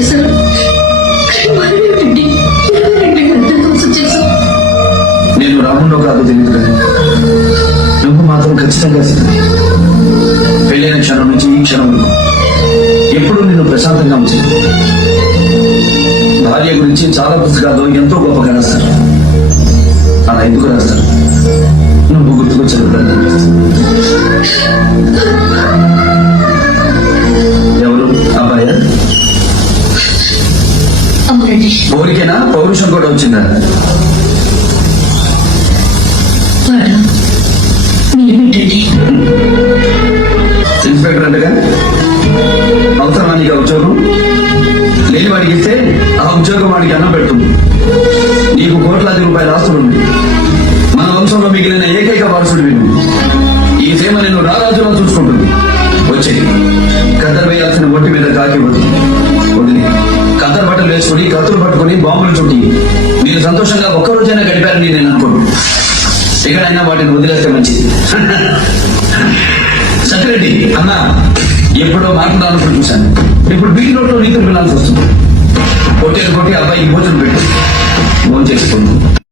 చేశారు. నేను రాముండో కాదు తెలియదు కానీ నువ్వు మాత్రం ఖచ్చితంగా సిద్ధమే. పెళ్ళైన క్షణం నుంచి ఈ క్షణం వరకు ఎప్పుడూ నిన్ను ప్రశాంతంగా ఉంచింది. భార్య గురించి చాలా పుస్తకాల్లో ఎంతో గొప్పగా రాస్తారు. అలా ఎందుకు రాస్తారు? నువ్వు గుర్తుకొచ్చారు. ఎవరు అబ్బాయా? ఊరికేనా పౌరుషం కూడా వచ్చిందా? ఇన్స్పెక్టర్ అంటగా అవసరమా నీకు ఉద్యోగం? లేని వాడికి ఇస్తే ఆ ఉద్యోగం వాడికి అన్నం పెడుతుంది. నీకు కోట్లాది రూపాయల ఆస్తులుంది. మన వంశంలో మిగిలిన ఏకైక వారసుడు విను. ఈ సేమ నేను రారాజులా చూసుకుంటుంది. వచ్చే కద్దరు వేయాల్సిన ఒంటి మీద కాకి వదిలి కద్దరు బట్టలు వేసుకుని కత్తులు పట్టుకుని బాంబులు చుట్టి మీరు సంతోషంగా ఒక్కరోజైనా గడిపారని నేను అనుకోను. ఎక్కడైనా వాటిని వదిలేస్తే మంచిది. సత్యరెడ్డి అన్నా ఎప్పుడో మాట్లాడాలనుకుని చూశాను. ఇప్పుడు బీటి రోడ్లో నీతులు వినాల్సి వస్తుంది. కొట్టేది కొట్టి అబ్బాయికి భోజనం పెట్టు. భోజనం చేసుకోండి.